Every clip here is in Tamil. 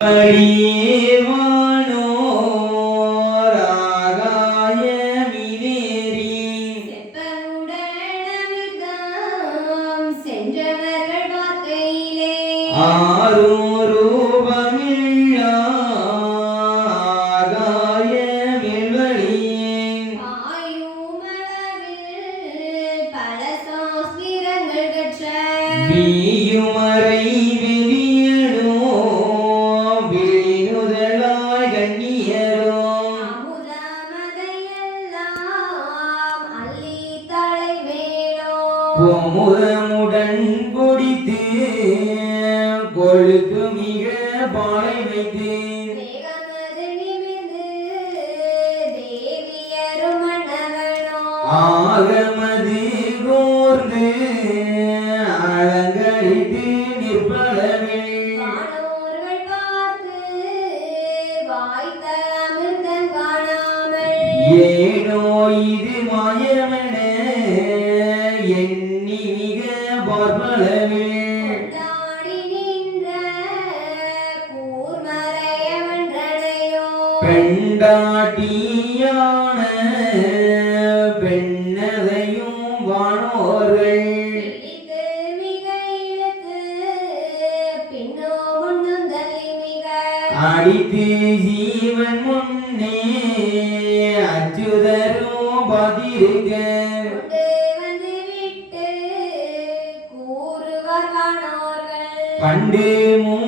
Hari கொழுத்து மிக பாலை வைத்து. ஆகமது கோர்ந்து அலங்கரித்து காணாமல். ஏனோ இது மாயமென எண்ணி மிக பார்ப்பளவில் பெண்டாட்டியான பெண்ணதையும் வானோர்கள். அடித்து ஜீவன் முன்னே அச்சுதரும் பதிருக்க பண்டு மூதல்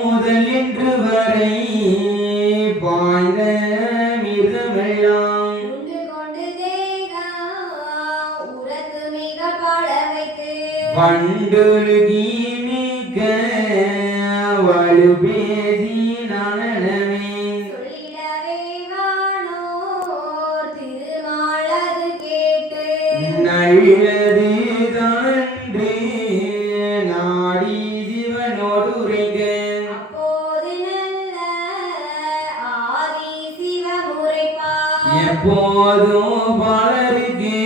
நல்லது தன்று நாடி சிவனோடு உரைக அப்போது நல்ல ஆதி சிவமுறைப்பார். எப்போதும் பலருக்கு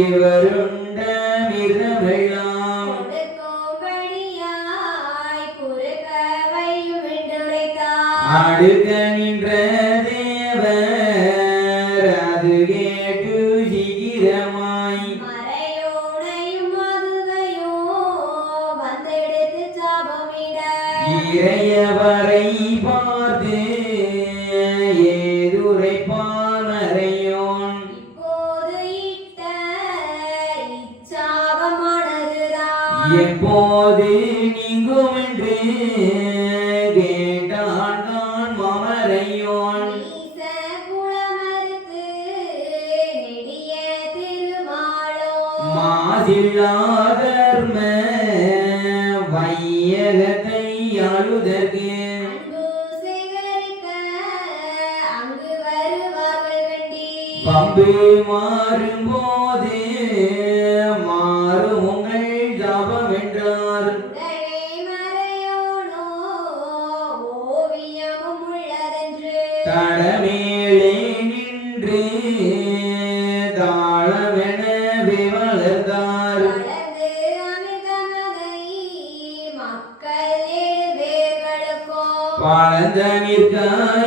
இவருண்ட அது கேட்டு சீக்கிரமாய். இறையவரை பார்த்து ஏதுரைப்பான் மறையோன் இப்போது இட்ட இச்சாபமானதுதான் எப்போது நீங்கும் என்று கேட்டான் தான் மாமரையோன் மாசில்லா தர்ம வையகத்தை கண்டி. பம்பு மாறும்போது மாறும் உங்கள் ஜாபம் என்றார். உடனே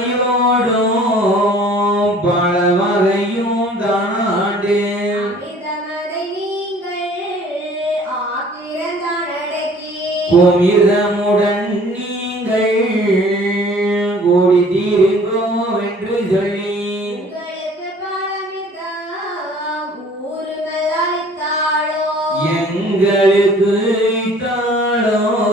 பழந்தமிற்காயோடும் பல வகையும் தானாண்டு அமிர்தமதை நீங்கள் ஆக்கிரந்தான் அடக்கி குமிதமுடன் நீங்கள் என்று சொல்லி ஊருகள் அளித்தாளோ எங்களுக்கு தாளம்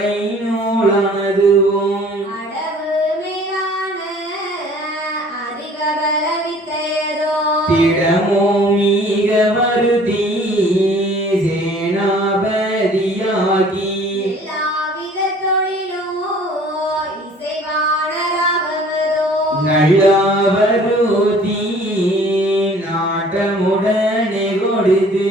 மேலானதுவும் திடமோ மீக மருதி சேனாபதியாகி. நல்லாவருதி நாட்டமுடனே கொடுது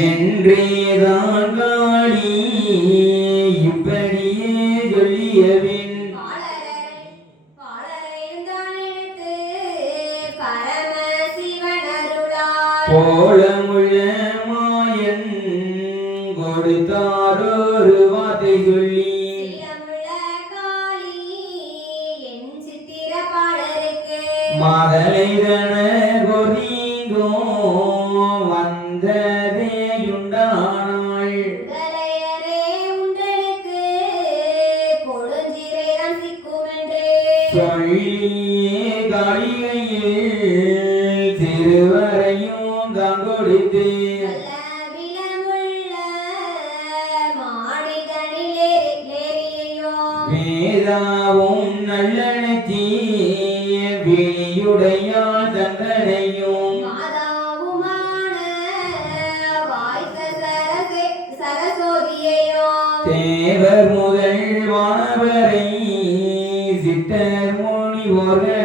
என்றேதான் காளி இப்படியே சொல்லியவின் தான் கோலமுள்ள மாயன் கொடுத்தாரொரு வார்த்தை சொல்லி. சீலமுள்ள காளி என் சித்திர ரசிக்குமென்று சொல்லியே காளிகையில் திருவரையும் தான் கொடுத்து வல்லவிலமுள்ள மாடிதனிலேறியோ வேதாவும் விழியுடையாள் தங்கனையும் முதல் வாவரை சித்தர் முனிவோர்களையும்